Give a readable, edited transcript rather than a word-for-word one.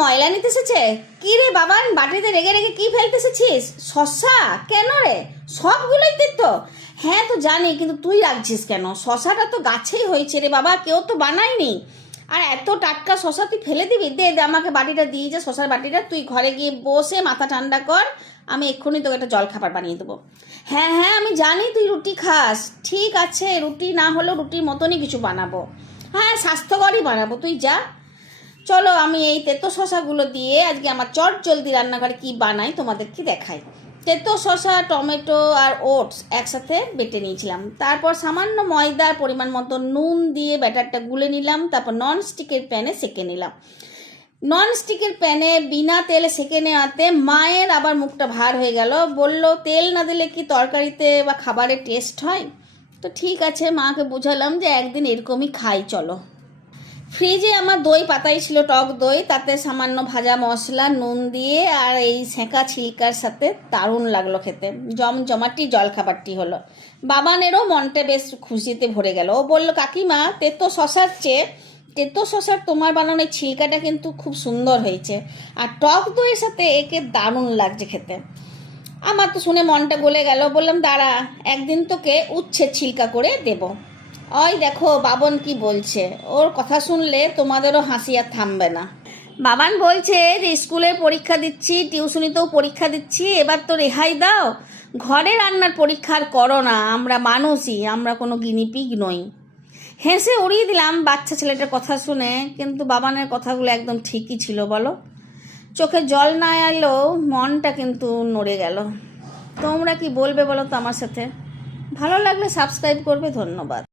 ময়লা নিতে এসেছে। কি রে বাবান, বাটিতে রেগে রেগে কি ফেলতে এসেছিস? শশা? কেন রে? সবগুলোই তো। হ্যাঁ তো জানি, কিন্তু তুই রাখছিস কেন? শশাটা তো গাছেই হয়েছে রে বাবা, কেউ তো বানায়নি। আর এত টাটকা শশা তুই ফেলে দিবি? দে দে আমাকে বাটিটা দিয়ে যা, শশার বাটিটা। তুই ঘরে গিয়ে বসে মাথা ঠান্ডা কর, আমি এক্ষুনি তোকে একটা জলখাবার বানিয়ে দেবো। হ্যাঁ হ্যাঁ, আমি জানি তুই রুটি খাস। ঠিক আছে, রুটি না হলেও রুটির মতনই কিছু বানাবো। হ্যাঁ, স্বাস্থ্যকরই বানাবো, তুই যা। চলো, আমি এই তেতো শশাগুলো দিয়ে আজকে আমার চট জলদি রান্নাঘরে কি বানাই তোমাদেরকে দেখাই। তেতো শশা, টমেটো আর ওটস একসাথে বেটে নিয়েছিলাম। তারপর সামান্য ময়দার পরিমাণ মতো নুন দিয়ে ব্যাটারটা গুলে নিলাম। তারপর ননস্টিকের প্যানে সেঁকে নিলাম। ননস্টিকের প্যানে বিনা তেলে সেঁকে নেওয়াতে মায়ের আবার মুখটা ভার হয়ে গেল। বলল, তেল না দিলে কি তরকারিতে বা খাবারের টেস্ট হয়? তো ঠিক আছে, মাকে বুঝালাম যে একদিন এরকমই খাই চলো। ফ্রিজে আমার দই পাতাই ছিল, টক দই, তাতে সামান্য ভাজা মশলা, নুন দিয়ে আর এই সেঁকা ছিলকার সাথে দারুণ লাগলো খেতে। জমজমাটি জলখাবারটি হলো। বাবানেরও মনটা বেশ খুশিতে ভরে গেল। ও বলল, কাকিমা, তেতো শশার তোমার বানানো এই ছিলকাটা কিন্তু খুব সুন্দর হয়েছে, আর টক দইয়ের সাথে একে দারুণ লাগছে খেতে। আমার তো শুনে মনটা গলে গেল। বললাম, দাঁড়া, একদিন তোকে উচ্ছে ছিলকা করে দেবো। ওই দেখো বাবন কি বলছে, ওর কথা শুনলে তোমাদেরও হাসি আর থামবে না। বাবান বলছে যে স্কুলের পরীক্ষা দিচ্ছি, টিউশনিতেও পরীক্ষা দিচ্ছি, এবার তো রেহাই দাও, ঘরে রান্নার পরীক্ষা আর করো না, আমরা মানুষই, আমরা কোনো গিনিপিগ নই। হেসে উড়িয়ে দিলাম বাচ্চা ছেলেটার কথা শুনে, কিন্তু বাবানের কথাগুলো একদম ঠিকই ছিল বলো। চোখে জল না এলেও মনটা কিন্তু নড়ে গেল। তোমরা কি বলবে বলো তো আমার সাথে? ভালো লাগলে সাবস্ক্রাইব করবে। ধন্যবাদ।